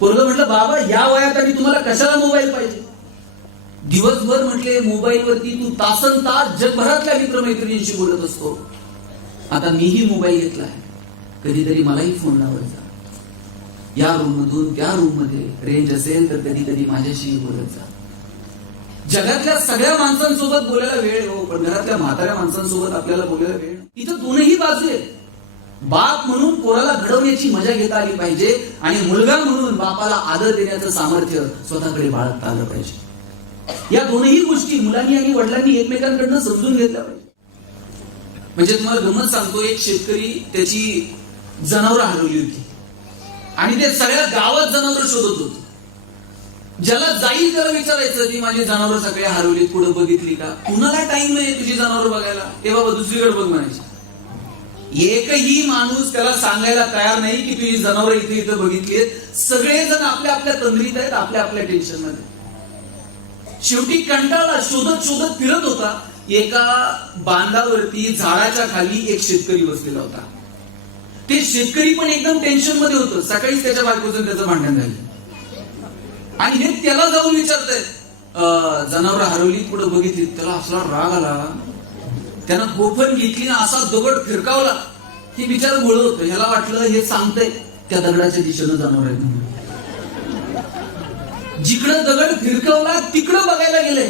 पोरगं म्हटलं बाबा या वयात आणि तुम्हाला कशाला मोबाईल पाहिजे? दिवसभर म्हटले मोबाईलवरती तू तासन तास जगभरातल्या मित्रमैत्रिणींशी बोलत असतो. आता मीही मोबाईल घेतला आहे, कधीतरी मलाही फोन लावायचा. या रूम मधून त्या रूम मध्ये रेंज असेल तर कधी कधी माझ्याशी बोलत जा. जगातल्या सगळ्या माणसांसोबत बोलायला वेळ हो, पण घरातल्या म्हाताऱ्या माणसांसोबत आपल्याला बोलायला वेळ. इथं दोनही बाजू आहेत. बाप म्हणून पोराला घडवण्याची मजा घेता आली पाहिजे आणि मुलगा म्हणून बापाला आदर देण्याचं सामर्थ्य स्वतःकडे बाळगता आलं पाहिजे. या दोनही गोष्टी मुलांनी आणि वडिलांनी एकमेकांकडनं समजून घेतल्या पाहिजे. म्हणजे तुम्हाला गंमत सांगतो, एक शेतकरी त्याची जनावरं हरवली होती आणि ते सगळ्या गावात जनावरं शोधत होते. ज्याला जाईल त्याला विचारायचं की माझी जनावरं सगळे हरवलीत, पुढे बघितली का? कुणाला टाइम नाही तुझी जनावरं बघायला? ते बाबा दुसरीकडे बघ म्हणायचे. एकही माणूस त्याला सांगायला तयार नाही की तुझी जनावरं इथे इथं बघितलीत. सगळेजण आपल्या आपल्या तंद्रीत आहेत, आपल्या आपल्या टेन्शन मध्ये. शेवटी कंटाळा शोधत शोधत फिरत होता. एका बांधावरती झाडाच्या खाली एक शेतकरी बसलेला होता. ते शेतकरी पण एकदम टेन्शन मध्ये होतं. सकाळीच त्याच्या बायकोचं त्याचं भांडण झालं आणि हे त्याला जाऊन विचारतायत जनावर हरवली, पुढे बघितली. त्याला असला राग आला, त्यानं गोफण घेतली ना असा दगड फिरकावला. हे बिचार गोळ होतं. ह्याला वाटलं हे सांगतंय त्या दगडाच्या दिशेनं जनावर आहे म्हणून. जिकडं दगड फिरकवला तिकडं बघायला गेले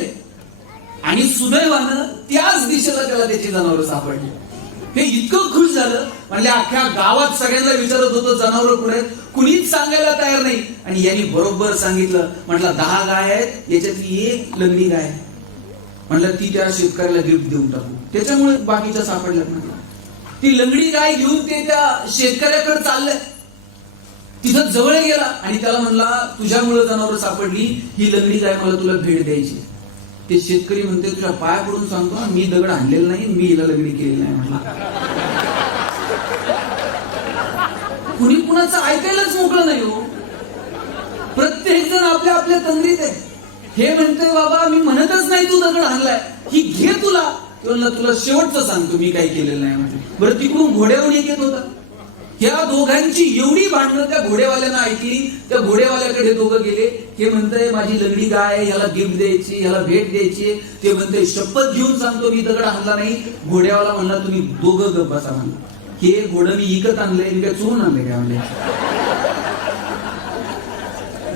आणि सुदैवानं त्याच दिशेला त्याला त्याची जनावरं सापडली. हे इतकं खुश झालं, म्हणजे अख्ख्या गावात सगळ्यांना विचारत होतो जनावरं कुठे, कुणीच सांगायला तयार नाही. आणि यांनी बरोबर सांगितलं. म्हटलं 10 गाय आहेत, याच्यातली एक लंगडी गाय. म्हटलं ती त्या शेतकऱ्याला गिफ्ट देऊन टाकू. त्याच्यामुळे बाकीच्या सापडल्या. म्हटलं ती लंगडी गाय घेऊन ते त्या शेतकऱ्याकडे चाललंय. तिथं जवळ गेला आणि त्याला म्हणला तुझ्यामुळे जनावर सापडली, ही लंगडी गाय मला तुला भेट द्यायची. ते शेतकरी म्हणते तुझ्या पाया पडून सांगतो मी दगड आणलेला नाही, मी हिला लंगडी केली नाही. म्हटलं कुणी कुणाचं ऐकायलाच मोकळं नाही हो. प्रत्येक जण आपल्या आपल्या तंद्रीत आहे. हे म्हणतोय बाबा मी म्हणतच नाही तू दगड आणलाय, ही घे तुला. तुला शेवटचं सांगतो मी काही केलेलं नाही. म्हटलं बरं तिकडून घोड्यावर एक येत होता. ह्या दोघांची एवढी भांडणं त्या घोडेवाल्यानं ऐकली. त्या घोडेवाल्याकडे दोघं गेले. हे म्हणतंय माझी लंगडी गाय, ह्याला गिफ्ट द्यायची, ह्याला भेट द्यायची. ते म्हणतंय शपथ घेऊन सांगतो मी दगड आणला नाही. घोड्यावाला म्हणला तुम्ही दोघं गप्प बसा. म्हणला हे घोडं मी विकत आणलंय, मी काय चोरून आणलंय काय? म्हणले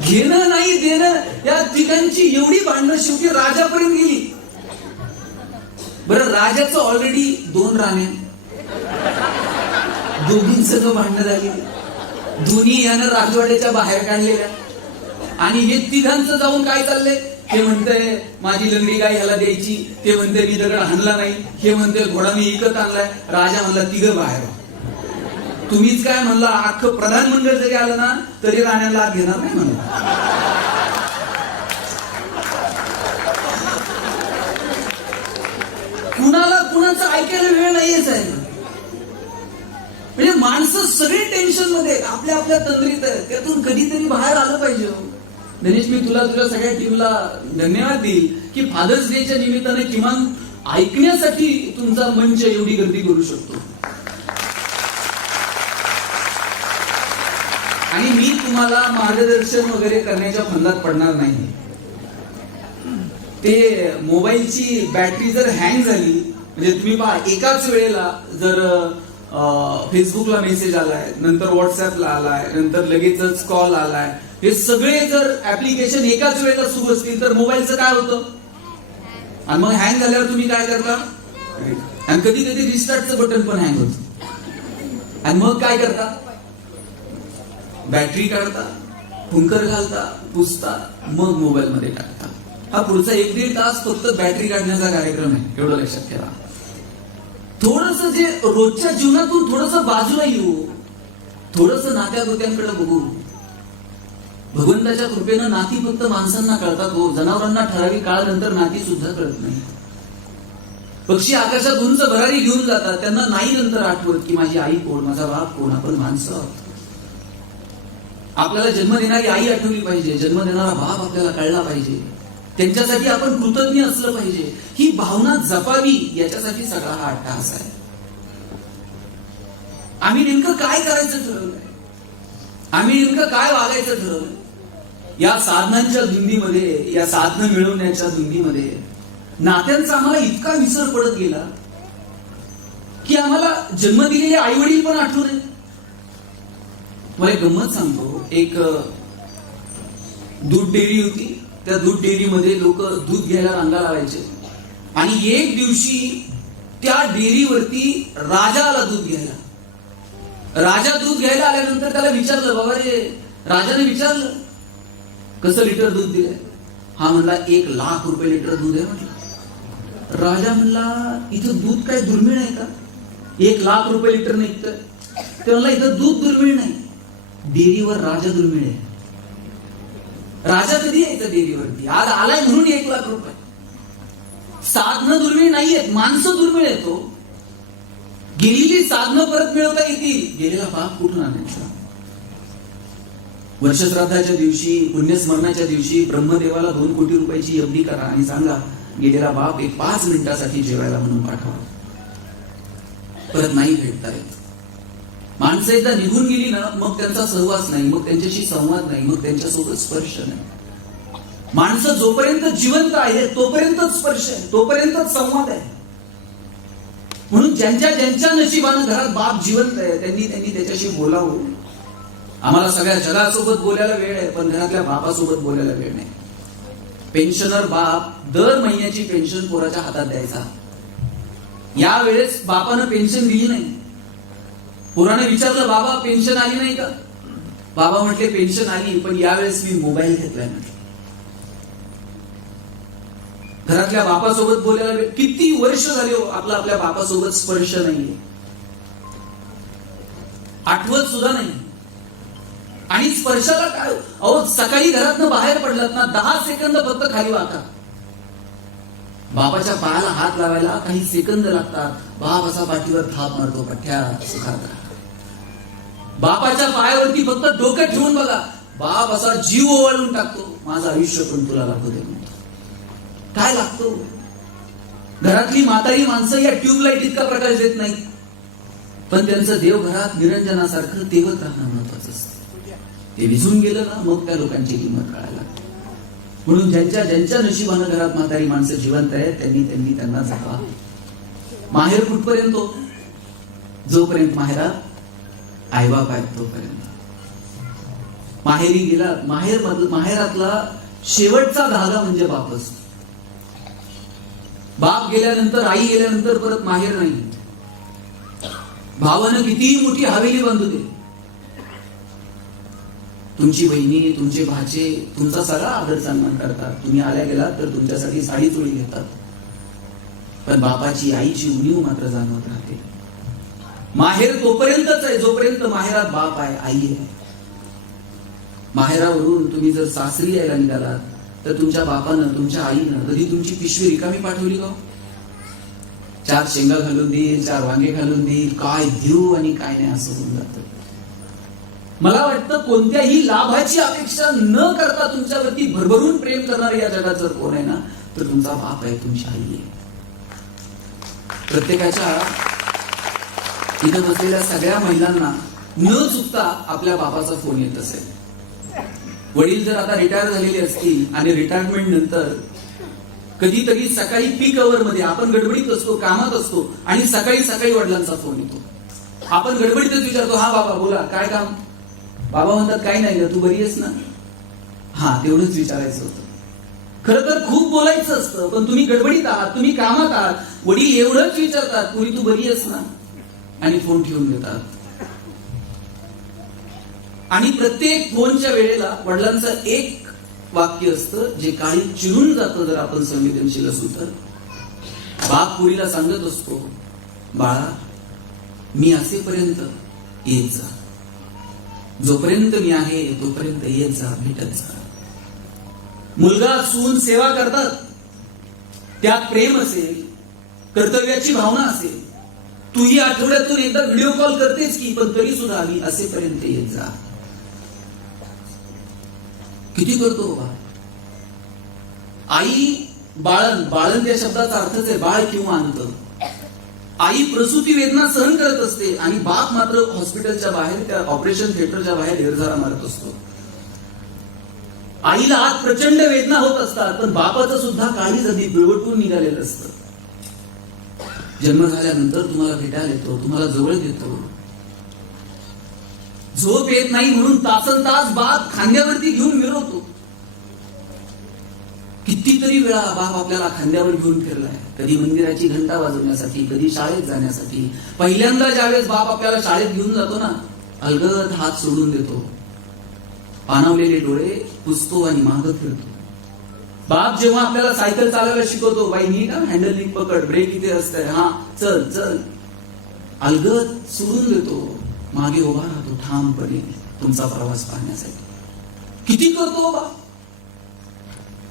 घेणं नाही देणं. या तिघांची एवढी भांडणं शेवटी राजापर्यंत गेली. बरं राजाचं ऑलरेडी 2 राण्या, दोघींसह भांडणं झाली. दोन्ही यानं राजवाड्याच्या बाहेर काढलेल्या. आणि हे तिघांचं जाऊन काय चाललंय? हे म्हणतंय माझी लंगडी गाय ह्याला द्यायची, ते म्हणतंय मी दगड आणला नाही, हे म्हणतंय घोडा मी विकत आणलाय. राजा म्हणला तिघं बाहेर. तुम्हीच काय म्हणला अख्खं प्रधानमंडळ जरी आलं ना तरी राण्याला आत घेणार नाही म्हणला. कुणाला कुणाचं ऐकायला वेळ नाहीये साहेब. म्हणजे माणसं सगळे टेन्शन मध्ये आपल्या आपल्या तंद्रीत आहेत. त्यातून कधीतरी बाहेर आलं पाहिजे. गणेश मी तुला तुझ्या सगळ्या टीमला धन्यवाद देईल की फादर्स डेच्या निमित्ताने किमान ऐकण्यासाठी तुमचा मंच एवढी गर्दी करू शकतो. आणि मी तुम्हाला मार्गदर्शन वगैरे करण्याच्या फंदात पडणार नाही. ते मोबाईलची बॅटरी जर हँग झाली, म्हणजे तुम्ही पहा एकाच वेळेला जर फेसबुकला मेसेज आलाय, नंतर व्हॉट्सअपला आलाय, नंतर लगेचच कॉल आलाय, हे सगळे जर ऍप्लिकेशन एकाच वेळेला सुरू असतील तर मोबाईलचं काय होतं? आणि मग हँग झाल्यावर तुम्ही काय करता? आणि कधी कधी रिस्टार्टचं बटन पण हँग होतं. आणि मग काय करता? बॅटरी काढता, फुंकर घालता, पुसता, मग मोबाईल मध्ये टाकता. हा पुढचा 1-1.5 तास फक्त बॅटरी काढण्याचा कार्यक्रम आहे, एवढं लक्षात ठेवा. थोडस जे रोजच्या जीवनातून थोडस बाजूला येऊ, थोडस नात्या गोत्यांकडे बघू. भगवंताच्या कृपेनं नाती फक्त माणसांना कळतात हो, जनावरांना ठराविक काळानंतर नाती सुद्धा कळत नाही. पक्षी आकाशात उंच भरारी घेऊन जातात, त्यांना नाही नंतर आठवत की माझी आई कोण, माझा बाप कोण, आपण माणसं आहोत. आपल्याला जन्म देणारी आई आठवली पाहिजे, जन्म देणारा बाप आपल्याला कळला पाहिजे, त्यांच्यासाठी आपण कृतज्ञ असलं पाहिजे. ही भावना जपावी याच्यासाठी सगळा हा अट्टहास आहे. आम्ही नेमकं काय करायचं ठरवलंय? आम्ही नेमकं काय वागायचं ठरवलं? या साधनांच्या धुंदीमध्ये, या साधनं मिळवण्याच्या धुंदीमध्ये नात्यांचा आम्हाला इतका विसर पडत गेला की आम्हाला जन्म दिलेले आई वडील पण आठवू नये. तुम्हाला एक गंमत सांगतो. एक दूध डेअरी होती. त्या दूध डेअरीमध्ये लोक दूध घ्यायला रांगा लावायचे आणि एक दिवशी त्या डेअरीवरती राजा आला दूध घ्यायला. राजा दूध घ्यायला आल्यानंतर त्याला विचारलं, बाबा रे, राजाने विचारलं कसं लिटर दूध दिलंय? हा म्हणला 1,00,000 रुपये लिटर दूध आहे म्हटलं. राजा म्हणला इथं दूध काय दुर्मिळ आहे का? 1,00,000 रुपये लिटर निघतंय. ते म्हणला इथं दूध दुर्मिळ नाही, डेअरीवर राजा दुर्मिळ आहे. राजा कधी यायचं डेअरीवरती? आज आलाय म्हणून 1,00,000 रुपये. साधनं दुर्मिळ नाहीयेत, माणसं दुर्मिळ येतो. गेलेली साधनं परत मिळवता येतील, गेलेला बाप कुठून आणायचा? वर्षश्राद्धाच्या दिवशी, पुण्यस्मरणाच्या दिवशी ब्रह्मदेवाला 2 कोटी रुपयाची एफडी करा आणि सांगा गेलेला बाप एक 5 मिनिटासाठी जेवायला म्हणून पाठवा. परत नाही भेटता येत. माणसं एकदा निघून गेली ना, मग त्यांचा सहवास नाही, मग त्यांच्याशी संवाद नाही, मग त्यांच्यासोबत स्पर्श नाही. माणसं जोपर्यंत जिवंत आहे तोपर्यंतच स्पर्श आहे, तोपर्यंतच संवाद आहे. म्हणून ज्यांच्या ज्यांच्या नशिबानं घरात बाप जिवंत आहे त्यांनी त्याच्याशी बोलावं. आम्हाला सगळ्या जगासोबत बोलायला वेळ आहे, पण घरातल्या बापासोबत बोलायला वेळ नाही. पेन्शनर बाप दर महिन्याची पेन्शन पोराच्या हातात द्यायचा. यावेळेस बापानं पेन्शन दिली नाही. पोराने विचारलं, बाबा पेन्शन आली नाही का? बाबा म्हटले पेन्शन आली, पण यावेळेस मी मोबाईल घेतलाय म्हटलं. घरातल्या बापासोबत बोलायला वेळ. किती वर्ष झाले हो आपल्या बापासोबत स्पर्श नाहीये, आठवत सुद्धा नाही. आणि स्पर्शाला काय, अहो सकाळी घरातनं बाहेर पडलात ना, 10 सेकंद फक्त खाली वाका. बापाच्या पायाला हात लावायला काही सेकंद लागतात. बाप असा पाठीवर थाप मारतो, पठ्या सुखात राहा. बापाच्या पायावरती फक्त डोकं ठेवून बघा, बाप असा जीव ओवाळून टाकतो, माझं आयुष्य पण तुला लागू दे म्हणतो. काय लागतो? घरातली म्हातारी माणसं या ट्यूबलाईट इतका प्रकाश देत नाही, पण त्यांचं देव घरात निरंजनासारखं तेवत राहणं महत्वाचं असतं. ते विझून गेलं ना, मग त्या लोकांची किंमत कळायला लागते. म्हणून ज्यांच्या ज्यांच्या नशिबानं घरात म्हातारी माणसं जिवंत आहेत त्यांनी त्यांना जपा. माहेर कुठपर्यंत? जोपर्यंत माहेरात आईबाप आहेत तोपर्यंत. माहेरी गेला, माहेरातला शेवटचा धागा म्हणजे बाप असतो. बाप गेल्यानंतर, आई गेल्यानंतर परत माहेर नाही. भावानं कितीही मोठी हवेली बांधू दे, तुमची बहिणी, तुमचे भाचे तुमचा सगळा आदर सन्मान करतात. तुम्ही आल्या गेलात तर तुमच्यासाठी साडी चोळी घेतात, पण बापाची, आईची उणीव मात्र जाणवत राहते. माहेर तोपर्यंतच आहे जोपर्यंत माहेरात बाप आहे, आई आहे. माहेरावरून तुम्ही जर सासरी यायला निघालात तर तुमच्या बापानं, तुमच्या आईनं कधी तुमची पिशवी रिकामी पाठवली का? 4 शेंगा घालून देईल, 4 वांगे घालून देईल, काय देऊ आणि काय नाही असं होऊन जातं. मला वाटतं कोणत्याही लाभाची अपेक्षा न करता तुमच्यावरती भरभरून प्रेम करणारे या जगात जर कोण आहे ना, तर तुमचा बाप आहे, तुमची आई आहे. प्रत्येकाच्या इथं बसलेल्या सगळ्या महिलांना न चुकता आपल्या बापाचा फोन येत असेल. वडील जर आता रिटायर झालेले असतील आणि रिटायरमेंट नंतर कधीतरी सकाळी पीक अवर मध्ये आपण गडबडीत असतो, कामात असतो आणि सकाळी सकाळी वडिलांचा फोन येतो. आपण गडबडीतच विचारतो, हा बाबा बोला, काय काम? बाबा म्हणतात, काही नाही ग, तू बरी आहेस ना? हा, तेवढंच विचारायचं होतं. खरं तर खूप बोलायचं असतं, पण तुम्ही गडबडीत आहात, तुम्ही कामात आहात. वडील एवढंच विचारतात, पुरी तू बरी आहेस ना? आणि फोन ठेवून देतात. आणि प्रत्येक फोनच्या वेळेला वडिलांचं एक वाक्य असतं जे काही चिरून जातं जर आपण संवेदनशील असू तर. बाप पुरीला सांगत असतो, बाळा मी असेपर्यंत येत जा, जोपर्यंत मी आहे तोपर्यंत येत जा, भेटत जा. मुलगा सून सेवा करतात, त्यात प्रेम असेल, कर्तव्याची भावना असेल. तूही आठवड्यातून एकदा व्हिडिओ कॉल करतेस की, पण तरी सुद्धा आम्ही असेपर्यंत येत जा. किती करतो बाबा? आई बाळण, बाळण त्या शब्दाचा अर्थच आहे बाळ किंवा अंत. आई प्रसूती वेदना सहन करत असते आणि बाप मात्र हॉस्पिटलच्या बाहेर, त्या ऑपरेशन थिएटरच्या बाहेर हेरझारा मारत असतो. आईला आत प्रचंड वेदना होत असतात, पण बापाचं सुद्धा काळीज आधी पिळवटून निघालेलं असतं. जन्म झाल्यानंतर तुम्हाला भेटायला येतो, तुम्हाला जवळ घेतो. झोप येत नाही म्हणून तासन तास बाप खांद्यावरती घेऊन मिरवतो. कितीतरी वेळा बाप आपल्याला खांद्यावर घेऊन फिरलाय. कधी मंदिराची घंटा वाजवण्यासाठी, कधी शाळेत जाण्यासाठी. पहिल्यांदा ज्यावेळेस बाप आपल्याला शाळेत घेऊन जातो ना, अलगद हात सोडून देतो, पाणावलेले डोळे पुसतो आणि मागं फिरतो. बाप जेव्हा आपल्याला सायकल चालवायला शिकवतो, बाई नीट हँडल नीट पकड, ब्रेक इथे असतंय, हा चल चल, अलगद सोडून देतो, मागे उभा राहतो ठामपणे तुमचा प्रवास पाहण्यासाठी. किती करतो बाप.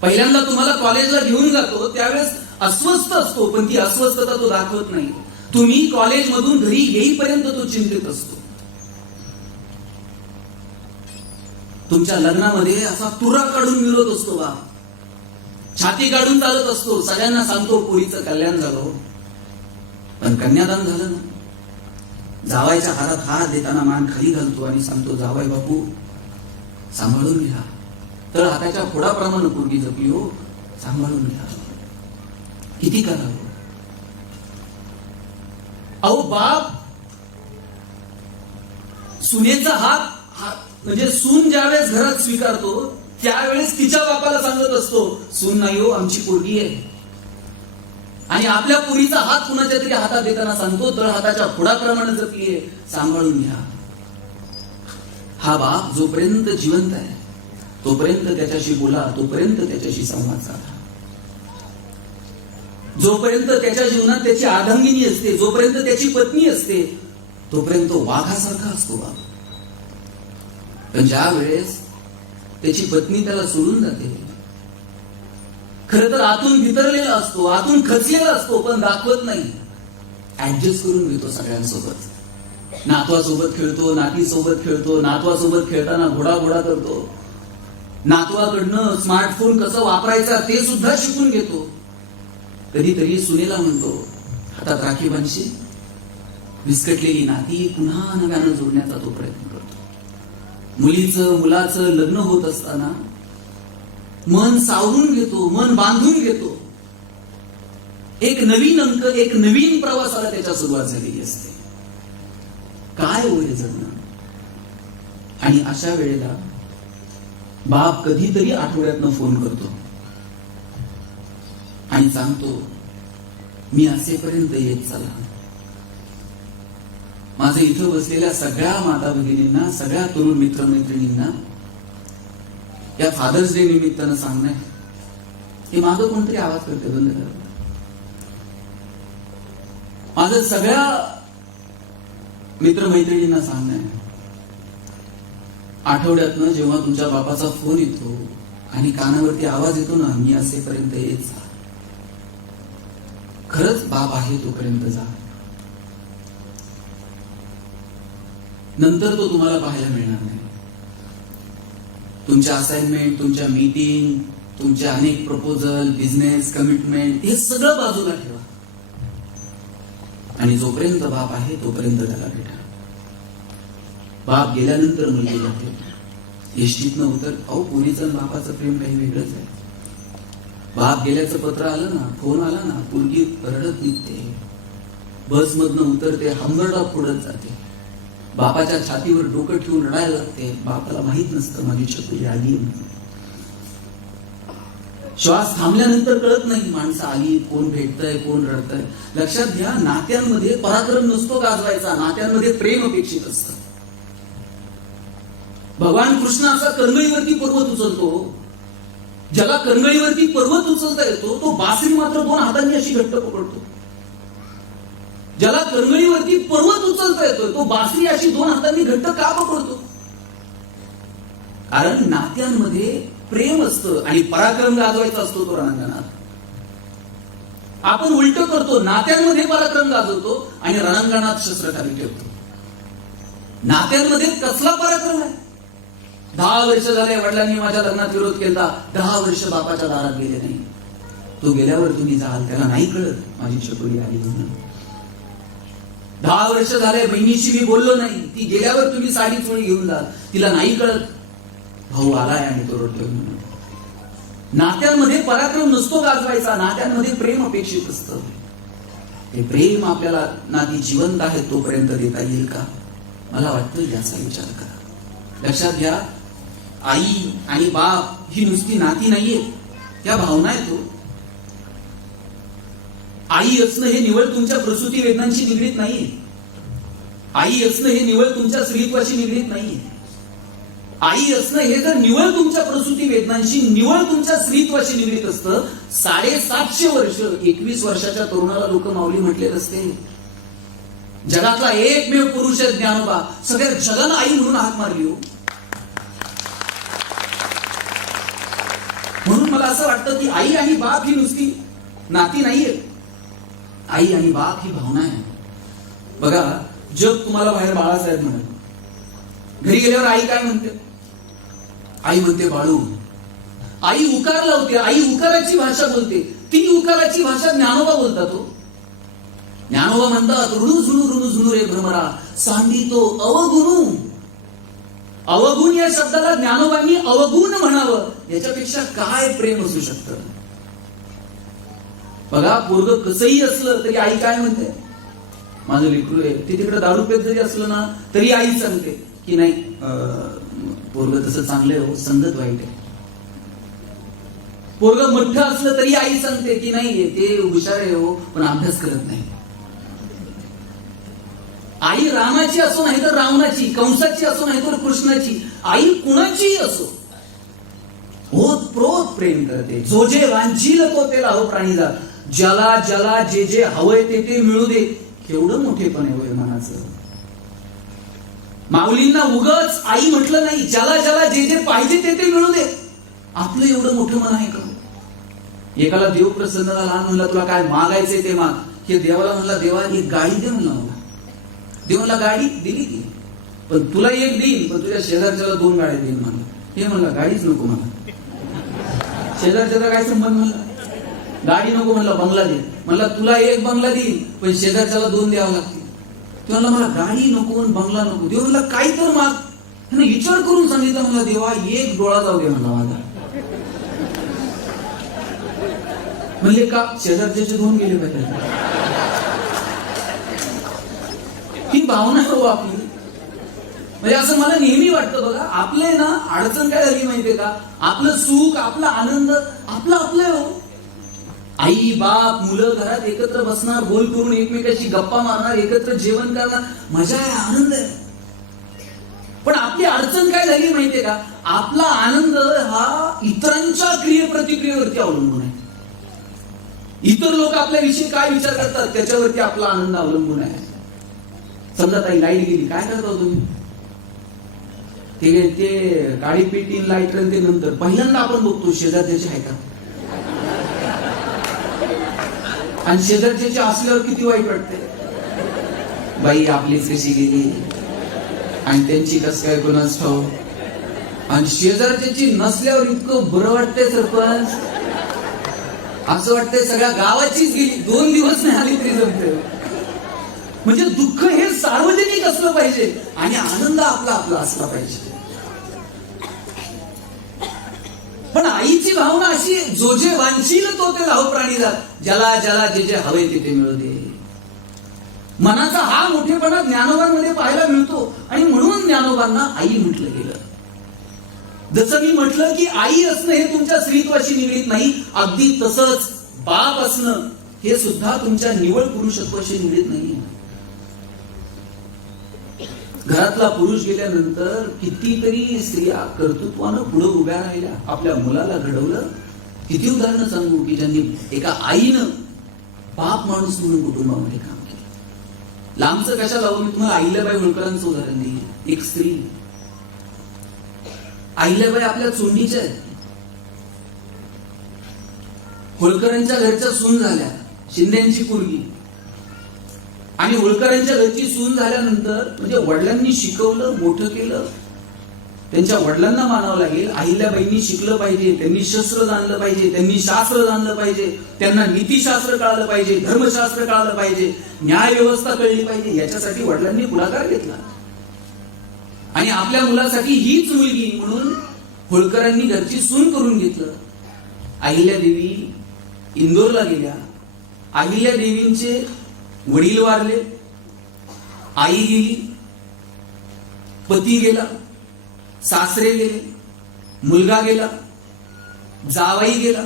पहिल्यांदा तुम्हाला कॉलेजला घेऊन जातो त्यावेळेस अस्वस्थ असतो, पण ती अस्वस्थता तो दाखवत नाही. तुम्ही कॉलेजमधून घरी येईपर्यंत तो चिंतित असतो. तुमच्या लग्नामध्ये असा तुरा काढून मिळवत असतो बाप, छाती काढून चालत असतो, सगळ्यांना सांगतो पोरीचं कल्याण झालं. पण कन्यादान झालं ना, जावायच्या हातात हात देताना मान खाली घालतो आणि सांगतो, जावाई बापू सांभाळून घ्या. तर हाताच्या फोडाप्रमाणे पोरगी जपली हो, सांभाळून घ्या. किती करावं अहो. बाप सुनेचा हात म्हणजे सून ज्यावेळेस घरात स्वीकारतो त्यावेळेस तिच्या बापाला सांगत असतो, सून नाही हो, आमची पोरगी आहे. आणि आपल्या पोरीचा हात कुणाच्या तरी हातात देताना सांगतो, तर हाताच्या फोडाप्रमाणे जपली आहे, सांभाळून घ्या. हा बाप जोपर्यंत जिवंत आहे तोपर्यंत त्याच्याशी बोला, तोपर्यंत त्याच्याशी संवाद साधा. जोपर्यंत त्याच्या जीवनात त्याची अर्धांगिनी असते, जोपर्यंत त्याची पत्नी असते, तोपर्यंत वाघासारखा असतो बाप. पण ज्या वेळेस त्याची पत्नी त्याला सोडून जाते, खरं तर आतून भितरलेला असतो, आतून खचलेला असतो, पण दाखवत नाही. ऍडजस्ट करून घेतो सगळ्यांसोबत. नातवासोबत खेळतो, नातीसोबत खेळतो, नातवासोबत खेळताना घोडा करतो. नातवाकडनं स्मार्टफोन कसं वापरायचा ते सुद्धा शिकून घेतो. कधीतरी सुनेला म्हणतो, हातात राखी बांधशी. विस्कटलेली नाती पुन्हा नव्यानं जोडण्याचा तो प्रयत्न करतो. मुलाचं लग्न होत असताना मन सावरून घेतो, मन बांधून घेतो. एक नवीन अंक, एक नवीन प्रवासाला त्याच्या सुरुवात झालेली असते. काय होईल जगणं. आणि अशा वेळेला बाप कधीतरी आठवड्यातनं फोन करतो आणि सांगतो, मी असेपर्यंत येत चला. माझं इथं बसलेल्या सगळ्या माता भगिनींना, सगळ्या तरुण मित्रमैत्रिणींना या फादर्स डे निमित्तानं सांगणं, हे मागं कोणतरी आवाज करते, बंद करा. माझं सगळ्या मित्रमैत्रिणींना सांगणं, आठवड्यातनं जेव्हा तुमच्या बापाचा फोन येतो आणि कानावरती आवाज येतो ना, मी असेपर्यंत येत जा. खरंच बाप आहे तोपर्यंत जा. नंतर तो तुम्हाला पाहायला मिळणार नाही. तुमच्या असाइनमेंट, तुमच्या मीटिंग, तुमचे अनेक प्रपोजल, बिझनेस, कमिटमेंट, हे सगळं बाजूला ठेवा आणि जोपर्यंत बाप आहे तोपर्यंत त्याला भेटा. बाप गेल्यानंतर मुलगी जाते. एसटीतनं उतर, अहो पोरीचं आणि बापाचं प्रेम काही वेगळंच आहे. बाप गेल्याचं पत्र आलं ना, फोन आला ना, पोरगी रडत निघते, बसमधनं उतरते, हमगरडा फोडत जाते, बापाच्या छातीवर डोकं ठेवून रडायला लागते. बापाला माहित नसतं माझी छकुली आली. श्वास थांबल्यानंतर कळत नाही माणसं आली, कोण भेटतंय, कोण रडतंय. लक्षात घ्या, नात्यांमध्ये पराक्रम नसतो गाजवायचा, नात्यांमध्ये प्रेम अपेक्षित असतं. भगवान कृष्ण असा करंगळीवरती पर्वत उचलतो. ज्याला करंगळीवरती पर्वत उचलता येतो तो बासरी मात्र 2 हातांनी अशी घट्ट पकडतो. ज्याला करंगळीवरती पर्वत उचलता येतो तो बासरी अशी 2 हातांनी घट्ट का पकडतो. कारण नात्यांमध्ये प्रेम असतं आणि पराक्रम गाजवायचा असतो तो रणांगणात. आपण उलट करतो, नात्यांमध्ये पराक्रम गाजवतो आणि रणांगणात शस्त्र खाली ठेवतो. नात्यांमध्ये कसला पराक्रम आहे. 10 वर्ष झाले वडिलांनी माझ्या लग्नात विरोध केला, 10 वर्ष बापाच्या दारात गेले नाही. तो गेल्यावर तुम्ही जाल, त्याला नाही कळत माझी छकुली आली म्हणून. 10 वर्ष झाले बहिणीशी मी बोललो नाही, ती गेल्यावर तुम्ही साडी चोळी घेऊन जा, तिला नाही कळत भाऊ आलाय आणि तो रडतोय म्हणून. नात्यांमध्ये पराक्रम नसतो गाजवायचा, नात्यांमध्ये प्रेम अपेक्षित असतं. ते प्रेम आपल्याला नाती जिवंत आहे तोपर्यंत देता येईल का, मला वाटतं याचा विचार करा. लक्षात घ्या, आई आणि बाप ही नुसती नाती नाहीये, त्या भावना आहेत. आई असणं हे निवळ तुमच्या प्रसूती वेदनांशी निगडीत नाहीये. आई असणं हे निवळ तुमच्या स्त्रीत्वाशी निगडीत नाहीये. आई असणं हे जर निवळ तुमच्या प्रसूती वेदनांशी, निवळ तुमच्या स्त्रीत्वाशी निगडीत असतं, 750 वर्ष 21 वर्षाच्या तरुणाला लोक माऊली म्हटलेत असते. जगातला एकमेव पुरुष आहे ज्ञानोबा, सगळ्या जगाला आई म्हणून हाक मारली हो. म्हणून मला असं वाटतं की आई आणि बाप ही नुसती नाती नाहीये, आई आणि बाप ही भावना आहे. बघा, जग तुम्हाला बाहेर बाळासाहेब म्हणत, घरी गेल्यावर आई काय म्हणते? आई म्हणते बाळू. आई उकार लावते, आई उकाराची भाषा बोलते. ती उकाराची भाषा ज्ञानोबा बोलतात. तो ज्ञानोबा म्हणतात, ऋणू झुणू रे भ्रमरा, सांडी तो अवगुणू. अवगुण या शब्दाला ज्ञानोबांनी अवगुण म्हणावं, याच्यापेक्षा काय प्रेम असू शकतं? बघा, पोरग कसंही असलं तरी आई काय म्हणते? माझं लेकरू आहे. ते तिकडे दारू पेत जरी असलं ना तरी आई सांगते की नाही, पोरग तसं चांगलं आहे हो, संगत वाईट आहे. पोरग मोठं असलं तरी आई सांगते की नाही, ते हुशार आहे हो, पण अभ्यास करत नाही. आई रामाची असो नाही तर रावणाची, कंसाची असो नाही तर कृष्णाची, आई कुणाचीही असो, होत प्रोत प्रेम करते. जो जे वांछील तो ते लाहो प्राणीला, ज्याला ज्याला जे जे हवंय ते ते मिळू दे. केवढं मोठेपण आहे होय मनाचं. माऊलींना उगाच आई म्हटलं नाही, ज्याला ज्याला जे जे पाहिजे ते ते मिळू दे. आपलं एवढं मोठं मन आहे का? एकाला देव प्रसन्न झाला, लहान म्हणला तुला काय मागायचंय ते माग. हे देवाला म्हणला, देवा एक गाडी दे म्हणला मला. देवाला गाडी दिली ती, पण तुला एक देईन, पण तुझ्या शेजारच्याला 2 गाड्या देईन म्हणला. हे म्हणला गाडीच नको मला. शेजारच्याला काय संबंध? म्हणला गाडी नको म्हणला, बंगला दे म्हणला. तुला एक बंगला देईल, पण शेजारच्याला 2 द्यावं लागतील. ते म्हणला मला गाडी नको बंगला नको. देव म्हणला काही तर माग. त्याने विचार करून सांगितलं, म्हणला देवा एक डोळा जाऊ दे म्हणला माझा. म्हणले का? शेजारच्याचे 2 गेले पाहिजे. ही भावना हो आपली. म्हणजे असं मला नेहमी वाटतं. बघा, आपले ना अडचण काय झाली माहितीये का? आपलं सुख, आपला आनंद आपलं हो. आई बाप मुलं घरात एकत्र बसणार, बोल करून एकमेकाशी गप्पा मारणार, एकत्र जेवण करणार, मजा आहे, आनंद आहे. पण आपली अडचण काय झाली माहितीये का? आपला आनंद हा इतरांच्या क्रिये प्रतिक्रियेवरती अवलंबून आहे. इतर लोक आपल्याविषयी काय विचार करतात त्याच्यावरती आपला आनंद अवलंबून आहे. समजा ताई लाईट गेली, काय करता तुम्ही? ते गाडी पेटी लाईट ते नंतर पहिल्यांदा आपण बघतो शेजारच्याची आहे का, आणि शेजारच्याची असल्यावर किती वाईट वाटते. बाई आपलीच कशी गेली आणि त्यांची कस काय कोणाच ठाऊ. आणि शेजारच्याची नसल्यावर इतकं बरं वाटतंय सरपंच, असं वाटतंय सगळ्या गावाचीच गेली, 2 दिवस नाही आली तरी जमते. म्हणजे दुःख हे सार्वजनिक असलं पाहिजे आणि आनंद आपला आपला असला पाहिजे. पण आईची भावना अशी, जो जे वांछील तो ते लाहो प्राणीला, ज्याला ज्याला जे जे हवे ते ते मिळू दे. मनाचा हा मोठेपणा ज्ञानोबांमध्ये पाहायला मिळतो आणि म्हणून ज्ञानोबांना आई म्हटलं गेलं. जसं मी म्हटलं की आई असणं हे तुमच्या स्त्रीत्वाशी निगडीत नाही, अगदी तसंच बाप असणं हे सुद्धा तुमच्या निवळ पुरुषत्वाशी निगडीत नाही. घरातला पुरुष गेल्यानंतर कितीतरी स्त्रिया कर्तृत्वानं पुढे उभ्या राहिल्या, आपल्या मुलाला घडवलं. किती उदाहरणं सांगू की ज्यांनी एका आईनं बाप माणूस म्हणून कुटुंबामध्ये काम केलं. लांबचं कशा लावून मी तुम्हाला अहिल्याबाई होळकरांचं उदाहरण देईन. एक स्त्री, अहिल्याबाई आपल्या चोंडीच्या आहेत. होळकरांच्या घरच्या सून झाल्या, शिंद्यांची पोरगी. आणि होळकरांच्या घरची सून झाल्यानंतर म्हणजे वडिलांनी शिकवलं, मोठं केलं, त्यांच्या वडिलांना मानावं लागेल. अहिल्याबाईंनी शिकलं पाहिजे, त्यांनी शस्त्र जाणलं पाहिजे, त्यांनी शास्त्र जाणलं पाहिजे, त्यांना नीतीशास्त्र कळालं पाहिजे, धर्मशास्त्र कळालं पाहिजे, न्याय व्यवस्था कळली पाहिजे. याच्यासाठी वडिलांनी पुढाकार घेतला आणि आपल्या मुलासाठी हीच मुलगी म्हणून होळकरांनी घरची सून करून घेतलं. अहिल्यादेवी इंदोरला गेल्या. अहिल्यादेवींचे वडील वारले, आई गेली, पती गेला, सासरे गेले, मुलगा गेला, जावाई गेला,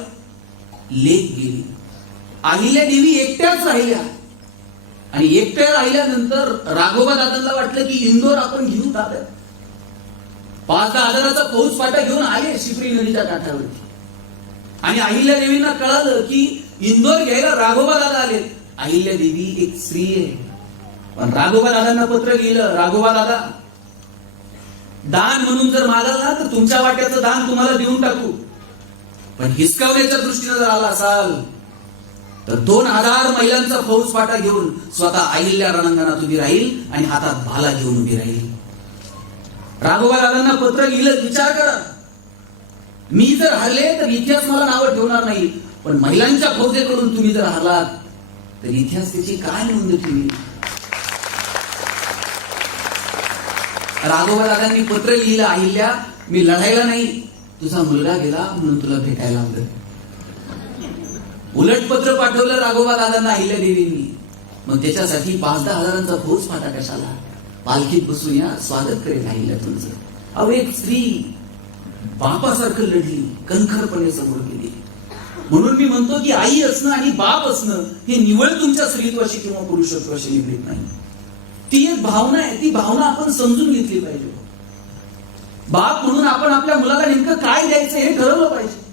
लेक गेली. अहिल्यादेवी एकट्याच राहिल्या आणि एकट्या राहिल्यानंतर राघोबा दादांना वाटलं की इंदोर आपण घेऊ ताब्यात. 5-10 हजाराचा फौज फाटा घेऊन आले शिपरी नदीच्या काठावरती आणि अहिल्यादेवींना कळालं की इंदोर घ्यायला राघोबा दादा आले. अहिल्यादेवी एक स्त्री आहे, पण राघोबा दादांना पत्र लिहिलं, राघोबा दादा दान म्हणून जर मागाल ना तर तुमच्या वाट्याचं दान तुम्हाला देऊन टाकू, पण हिसकावण्याच्या दृष्टीने जर आला असाल तर 2000 महिलांचा फौज फाटा घेऊन स्वतः अहिल्या रणांगणात उभी राहील आणि हातात भाला घेऊन उभी राहील. राघोबा दादांना पत्र लिहिलं. विचार करा, मी जर हरले तर इतिहास मला नावं ठेवणार नाही, पण महिलांच्या फौजेकडून तुम्ही जर हरलात तर इतिहास त्याची काय नोंद ठेवी. राघोबा दादांनी पत्र लिहिलं, अहिल्या मी लढायला नाही, तुझा मुलगा गेला म्हणून तुला भेटायला आलं. उलट पत्र पाठवलं राघोबा दादांना अहिल्यादेवींनी. मग त्याच्यासाठी 5-10 हजारांचा फौज फाटा कशाला, पालखीत बसून या, स्वागत करेल अहिल्या तुमचं. अहो एक स्त्री बापासारखं लढली, कणखरपणे समोर गेली. म्हणून मी म्हणतो की आई असणं आणि बाप असणं हे निवळ तुमच्या स्त्रीत्वाशी किंवा पुरुषत्वाशी निगडीत नाही. ती एक भावना आहे, ती भावना आपण समजून घेतली पाहिजे. बाप म्हणून आपण आपल्या मुलाला नेमकं काय द्यायचं हे ठरवलं पाहिजे.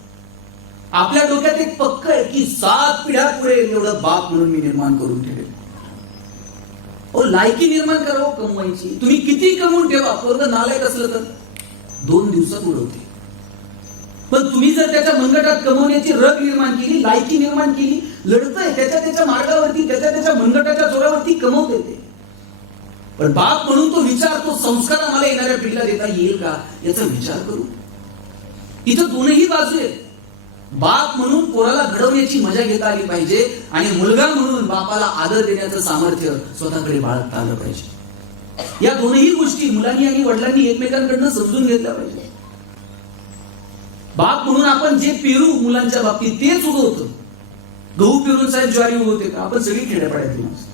आपल्या डोक्यात एक पक्क आहे की 7 पिढ्या पुढे एवढं बाप म्हणून मी निर्माण करून ठेवेल. लायकी निर्माण करा कमवायची. तुम्ही किती कमवून ठेवा, पोरगं नालायक असलं तर 2 दिवसात उडवते. पण तुम्ही जर त्याच्या मनगटात कमवण्याची रग निर्माण केली, लायकी निर्माण केली, लढतंय त्याच्या मार्गावरती, त्याच्या मनगटाच्या जोरावरती कमवते ते. पण बाप म्हणून तो विचार, तो संस्कार आम्हाला येणाऱ्या पिढीला देता येईल का याचा विचार करू. इथं दोनही बाजू आहेत. बाप म्हणून पोराला घडवण्याची मजा घेता आली पाहिजे आणि मुलगा म्हणून बापाला आदर देण्याचं सामर्थ्य स्वतःकडे बाळगता आलं पाहिजे. या दोनही गोष्टी मुलांनी आणि वडिलांनी एकमेकांकडनं समजून घेतल्या पाहिजे. बाप म्हणून आपण जे पेरू मुलांच्या बाबतीत तेच उगवतो. गहू पेरून साहेब ज्वारी उगवते का? आपण सगळी खेड्यापाड्यातली माणसं.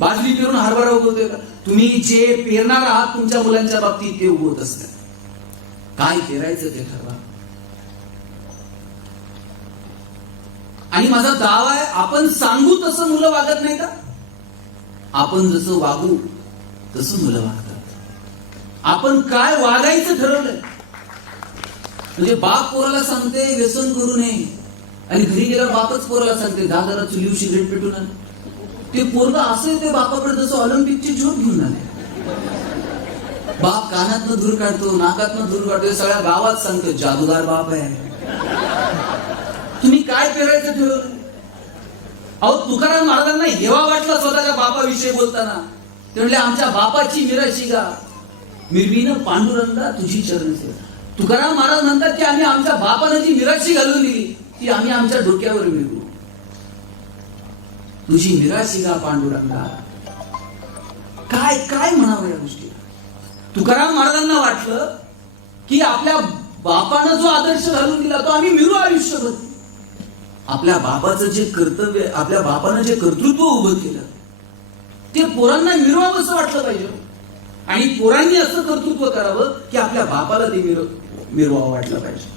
बाजरी पेरून हरभरा उगवते का? तुम्ही जे पेरणार आहात तुमच्या मुलांच्या बाबतीत ते उगवत असतात. काय पेरायचं ते ठरवा. आणि माझा दावा आहे, आपण सांगू तसं मुलं वागत नाही का? आपण जसं वागू तसं मुलं वागतात. आपण काय वागायचं ठरवलंय. म्हणजे बाप पोराला सांगते व्यसन करू नये आणि घरी गेल्यावर बापच पोराला सांगते 10 जरा चुलीव सिगरेट पेटून आण. ते पोरगा असं ते बापाकडे जसं ऑलिम्पिकची ज्योत घेऊन आले. बाप कानातनं धूर काढतो, नाकातनं धूर काढतो, सगळ्या गावात सांगतो जादूगार बाप आहे. तुम्ही काय पेरायचं ठरवलं? अहो तुकाराम महाराजांना हेवा वाटला स्वतःच्या बापाविषयी बोलताना. ते म्हणले आमच्या बापाची मिराशी गा, मिरवीनं पांडुरंगा तुझी चरण सेवा. तुकाराम महाराज म्हणतात की आम्ही आमच्या बापानं जी मिराशी घालून दिली ती आम्ही आमच्या डोक्यावर मिळवू. तुझी मिराशी गा पांडुरंगा. काय काय म्हणावं या गोष्टी. तुकाराम महाराजांना वाटलं की आपल्या बापानं जो आदर्श घालून दिला तो आम्ही मिळू आयुष्यभर. आपल्या बापाचं जे कर्तव्य, आपल्या बापानं जे कर्तृत्व उभं केलं ते पोरांना मिरवावं असं वाटलं पाहिजे. आणि पोरांनी असं कर्तृत्व करावं की आपल्या बापाला ते मिरवावं वाटलं पाहिजे.